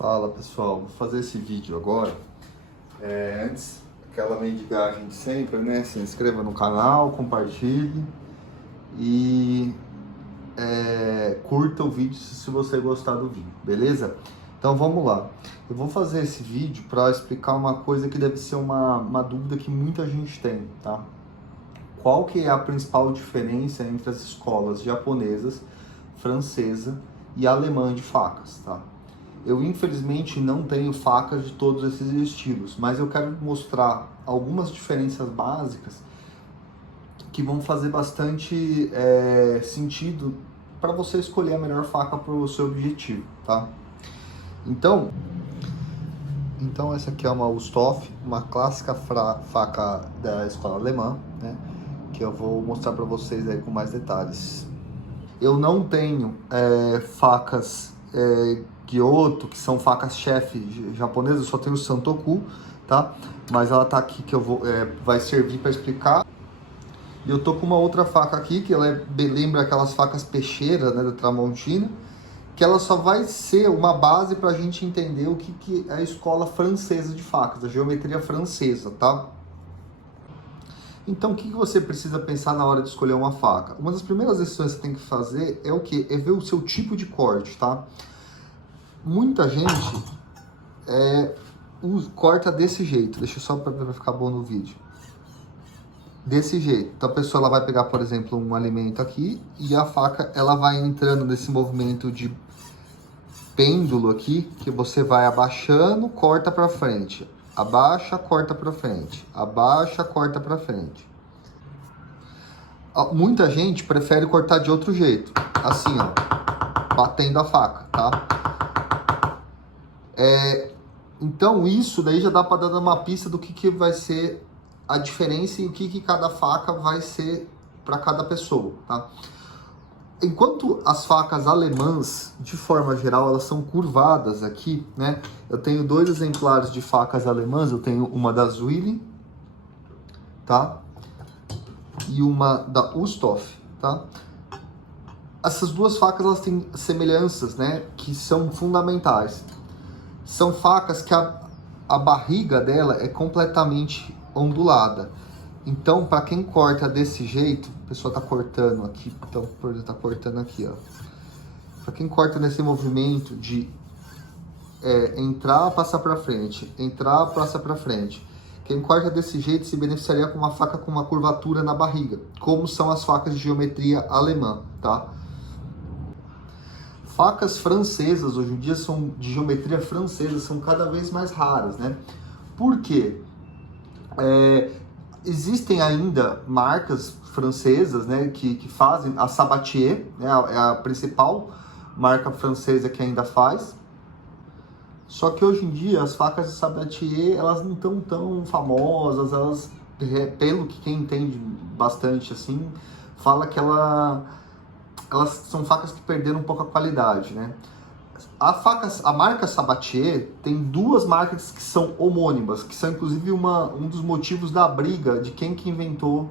Fala pessoal, vou fazer esse vídeo agora. Antes, aquela mendigagem de sempre, né? Se inscreva no canal, compartilhe e curta o vídeo se você gostar do vídeo, beleza? Então vamos lá. Eu vou fazer esse vídeo para explicar uma coisa que deve ser uma dúvida que muita gente tem, tá? Qual que é a principal diferença entre as escolas japonesas, francesa e alemã de facas, tá? Eu infelizmente não tenho facas de todos esses estilos, mas eu quero mostrar algumas diferenças básicas que vão fazer bastante sentido para você escolher a melhor faca para o seu objetivo, tá? Então essa aqui é uma Wüsthof, uma clássica faca da escola alemã, né? Que eu vou mostrar para vocês aí com mais detalhes. Eu não tenho facas Gyoto, que são facas chefe japonesas, eu só tenho o Santoku, tá? Mas ela tá aqui que eu vou vai servir para explicar. E eu tô com uma outra faca aqui que ela lembra aquelas facas peixeiras, né, da Tramontina, que ela só vai ser uma base para a gente entender o que é a escola francesa de facas, a geometria francesa, tá? Então, o que você precisa pensar na hora de escolher uma faca? Uma das primeiras decisões que você tem que fazer é o quê? É ver o seu tipo de corte, tá? Muita gente corta desse jeito. Deixa eu só para ficar bom no vídeo. Desse jeito. Então, a pessoa ela vai pegar, por exemplo, um alimento aqui e a faca ela vai entrando nesse movimento de pêndulo aqui, que você vai abaixando, corta para frente. Abaixa, corta para frente. Abaixa, corta para frente. Muita gente prefere cortar de outro jeito, assim, ó, batendo a faca, tá? Então isso daí já dá para dar uma pista do que vai ser a diferença e o que cada faca vai ser para cada pessoa, tá? Enquanto as facas alemãs, de forma geral, elas são curvadas aqui, né? Eu tenho dois exemplares de facas alemãs, eu tenho uma da Zwilling, tá? E uma da Wüsthof, tá? Essas duas facas, elas têm semelhanças, né? Que são fundamentais. São facas que a barriga dela é completamente ondulada. Então, para quem corta desse jeito, a pessoa tá cortando aqui, então tá cortando aqui, ó. Para quem corta nesse movimento de entrar, passar para frente, entrar, passar para frente. Quem corta desse jeito se beneficiaria com uma faca com uma curvatura na barriga, como são as facas de geometria alemã, tá? Facas francesas, hoje em dia, são de geometria francesa, são cada vez mais raras, né? Por quê? Existem ainda marcas francesas, né, que fazem, a Sabatier, né, é a principal marca francesa que ainda faz. Só que hoje em dia as facas de Sabatier, elas não estão tão famosas, elas, pelo que quem entende bastante assim, fala que elas são facas que perderam um pouco a qualidade, né? A marca Sabatier tem duas marcas que são homônimas, que são inclusive um dos motivos da briga de quem que inventou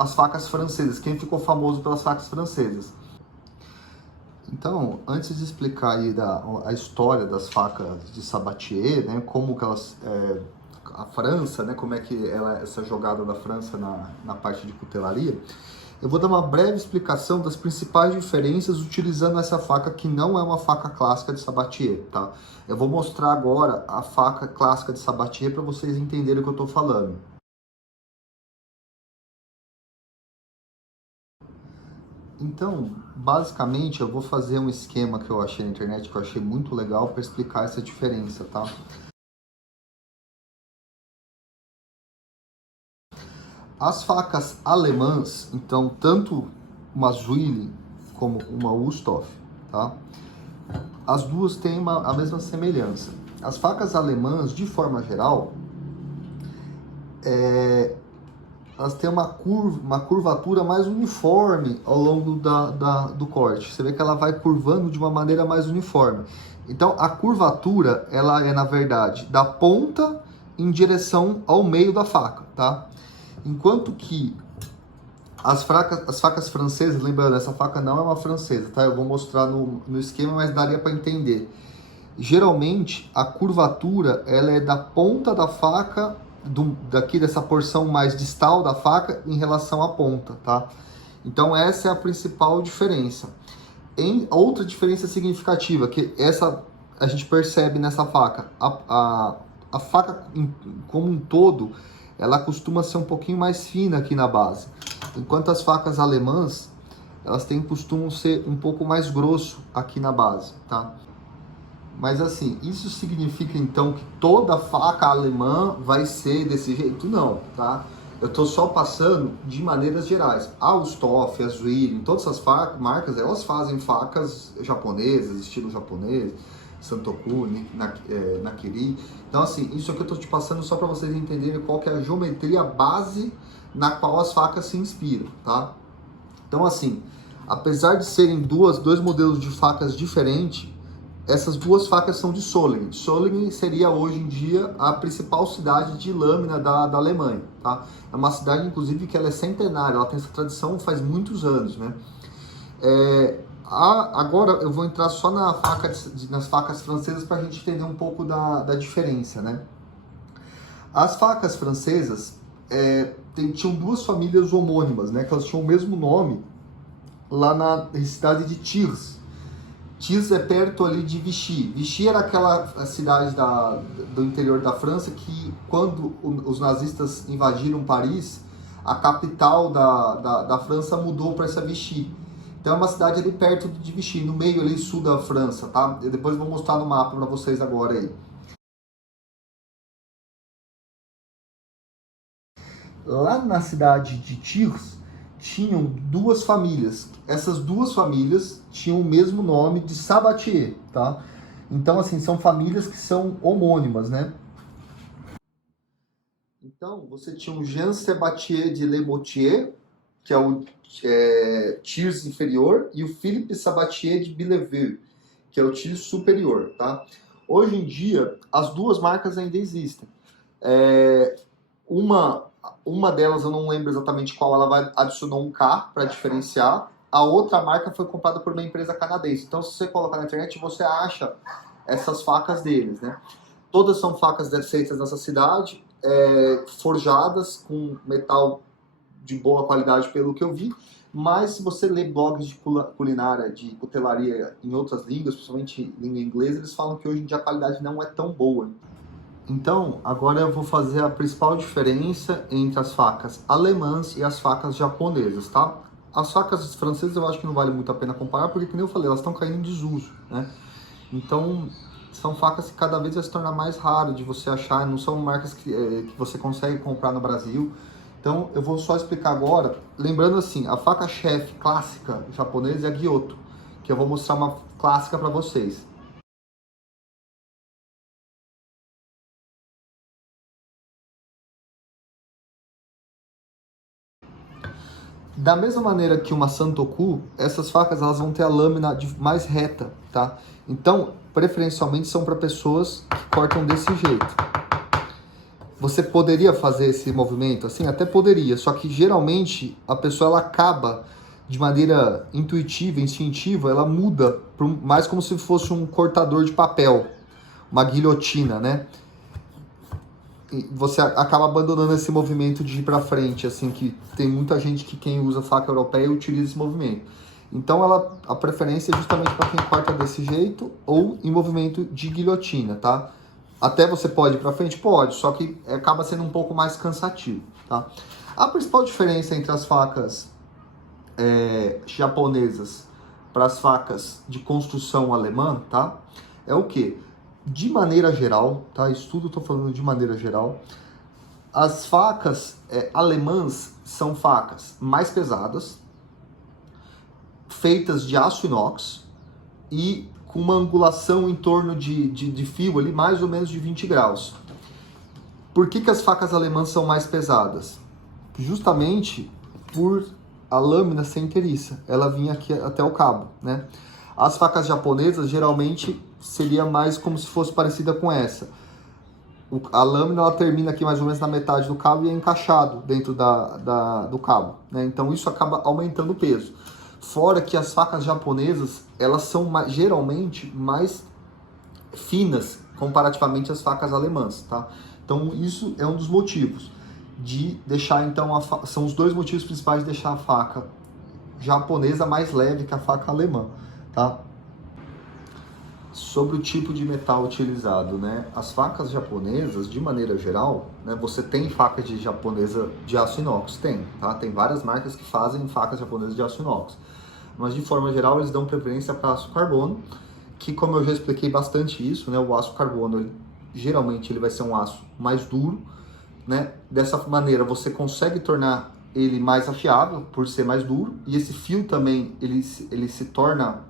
as facas francesas, quem ficou famoso pelas facas francesas. Então, antes de explicar aí a história das facas de Sabatier, né, como que elas, a França, né, como é que essa jogada da França na parte de cutelaria, eu vou dar uma breve explicação das principais diferenças utilizando essa faca que não é uma faca clássica de Sabatier, tá? Eu vou mostrar agora a faca clássica de Sabatier para vocês entenderem o que eu estou falando. Então, basicamente, eu vou fazer um esquema que eu achei na internet, que eu achei muito legal para explicar essa diferença, tá? As facas alemãs, então, tanto uma Zwilling como uma Wüsthof, tá? As duas têm a mesma semelhança. As facas alemãs, de forma geral, elas têm uma curvatura mais uniforme ao longo do corte. Você vê que ela vai curvando de uma maneira mais uniforme. Então, a curvatura, ela é, na verdade, da ponta em direção ao meio da faca, tá? Enquanto que As facas francesas, lembrando, essa faca não é uma francesa, tá? Eu vou mostrar no esquema, mas daria para entender. Geralmente, a curvatura, ela é da ponta da faca, daqui dessa porção mais distal da faca, em relação à ponta, tá? Então, essa é a principal diferença. Outra diferença significativa, que essa a gente percebe nessa faca, a faca como um todo, ela costuma ser um pouquinho mais fina aqui na base. Enquanto as facas alemãs, elas costumam ser um pouco mais grosso aqui na base, tá? Mas assim, isso significa então que toda faca alemã vai ser desse jeito? Não, tá? Eu tô só passando de maneiras gerais. A Wüsthof, a Zwilling, todas essas marcas, elas fazem facas japonesas, estilo japonês, Santoku, Nakiri. Então assim, isso aqui eu tô te passando só para vocês entenderem qual que é a geometria base na qual as facas se inspiram, tá? Então assim, apesar de serem dois modelos de facas diferentes, essas duas facas são de Solingen. Solingen seria hoje em dia a principal cidade de lâmina da Alemanha, tá? É uma cidade, inclusive, que ela é centenária, ela tem essa tradição faz muitos anos, né? Agora eu vou entrar só nas facas francesas para a gente entender um pouco da diferença, né? As facas francesas tinham duas famílias homônimas, né? Que elas tinham o mesmo nome lá na cidade de Thiers. Thiers é perto ali de Vichy. Vichy era aquela cidade do interior da França que, quando os nazistas invadiram Paris, a capital da França mudou para essa Vichy. Então é uma cidade ali perto de Vichy, no meio ali sul da França, tá? Eu depois vou mostrar no mapa para vocês agora aí. Lá na cidade de Thiers, tinham duas famílias. Essas duas famílias tinham o mesmo nome de Sabatier, tá? Então, assim, são famílias que são homônimas, né? Então, você tinha o Jean Sabatier de Le Moutier, que é o Thiers inferior, e o Philippe Sabatier de Bellevue, que é o Thiers superior, tá? Hoje em dia, as duas marcas ainda existem. Uma delas, eu não lembro exatamente qual, ela adicionou um K para diferenciar. A outra marca foi comprada por uma empresa canadense. Então, se você colocar na internet, você acha essas facas deles, né? Todas são facas feitas nessa cidade, forjadas com metal de boa qualidade, pelo que eu vi. Mas se você lê blogs de culinária, de cutelaria em outras línguas, principalmente língua inglesa, eles falam que hoje em dia a qualidade não é tão boa. Então, agora eu vou fazer a principal diferença entre as facas alemãs e as facas japonesas, tá? As facas francesas eu acho que não vale muito a pena comparar, porque, como eu falei, elas estão caindo em desuso, né? Então, são facas que cada vez vai se tornar mais raro de você achar, não são marcas que você consegue comprar no Brasil. Então, eu vou só explicar agora, lembrando assim, a faca-chefe clássica japonesa é a Gyuto, que eu vou mostrar uma clássica para vocês. Da mesma maneira que uma Santoku, essas facas elas vão ter a lâmina mais reta, tá? Então, preferencialmente são para pessoas que cortam desse jeito. Você poderia fazer esse movimento assim? Até poderia, só que geralmente a pessoa ela acaba de maneira intuitiva, instintiva, ela muda mais como se fosse um cortador de papel, uma guilhotina, né? Você acaba abandonando esse movimento de ir para frente, assim, que tem muita gente que quem usa faca europeia utiliza esse movimento. Então a preferência é justamente para quem corta desse jeito ou em movimento de guilhotina, tá? Até você pode ir para frente? Pode, só que acaba sendo um pouco mais cansativo, tá? A principal diferença entre as facas japonesas para as facas de construção alemã, tá? É o quê? De maneira geral, tá? Isso tudo eu tô falando de maneira geral. As facas alemãs são facas mais pesadas, feitas de aço inox e com uma angulação em torno de fio ali, mais ou menos de 20 graus. Por que as facas alemãs são mais pesadas? Justamente por a lâmina ser inteiriça. Ela vinha aqui até o cabo, né? As facas japonesas, geralmente, seria mais como se fosse parecida com essa. A lâmina ela termina aqui mais ou menos na metade do cabo e é encaixado dentro do cabo, né? Então isso acaba aumentando o peso. Fora que as facas japonesas, elas são geralmente mais finas comparativamente às facas alemãs, tá? Então isso é um dos motivos de deixar, então, são os dois motivos principais de deixar a faca japonesa mais leve que a faca alemã, tá? Sobre o tipo de metal utilizado, né? As facas japonesas, de maneira geral, né? Você tem faca de japonesa de aço inox? Tem, tá? Tem várias marcas que fazem facas japonesas de aço inox. Mas, de forma geral, eles dão preferência para aço carbono, que, como eu já expliquei bastante isso, né? O aço carbono, geralmente, ele vai ser um aço mais duro, né? Dessa maneira, você consegue tornar ele mais afiável, por ser mais duro, e esse fio também, ele se torna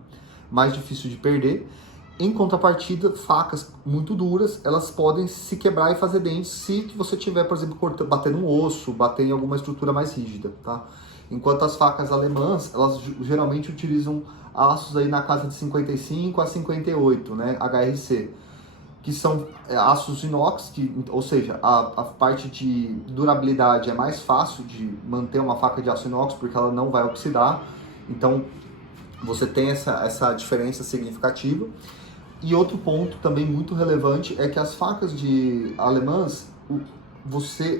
mais difícil de perder. Em contrapartida, facas muito duras, elas podem se quebrar e fazer dentes se você tiver, por exemplo, batendo um osso, bater em alguma estrutura mais rígida, tá? Enquanto as facas alemãs, elas geralmente utilizam aços aí na casa de 55 a 58, né, HRC, que são aços inox, ou seja, a parte de durabilidade é mais fácil de manter uma faca de aço inox porque ela não vai oxidar, então você tem essa diferença significativa. E outro ponto também muito relevante é que as facas de alemãs,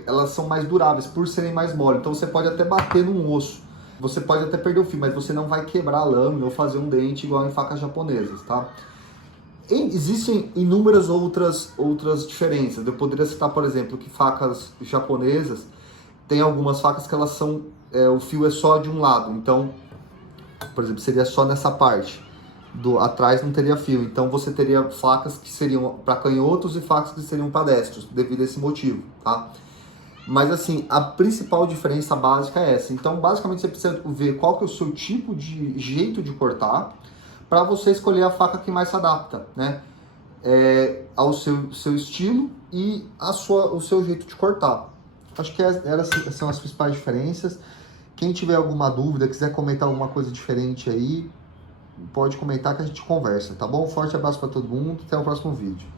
elas são mais duráveis por serem mais moles. Então você pode até bater num osso, você pode até perder o fio, mas você não vai quebrar a lâmina ou fazer um dente igual em facas japonesas, tá? Existem inúmeras outras diferenças. Eu poderia citar, por exemplo, que facas japonesas, tem algumas facas que elas são, o fio é só de um lado. Então, por exemplo, seria só nessa parte. Atrás não teria fio, então você teria facas que seriam para canhotos e facas que seriam para destros, devido a esse motivo, tá? Mas assim, a principal diferença básica é essa. Então, basicamente, você precisa ver qual que é o seu tipo de jeito de cortar, para você escolher a faca que mais se adapta, né? Ao seu estilo e o seu jeito de cortar. Acho que essas são as principais diferenças. Quem tiver alguma dúvida, quiser comentar alguma coisa diferente aí, pode comentar que a gente conversa, tá bom? Forte abraço para todo mundo, até o próximo vídeo.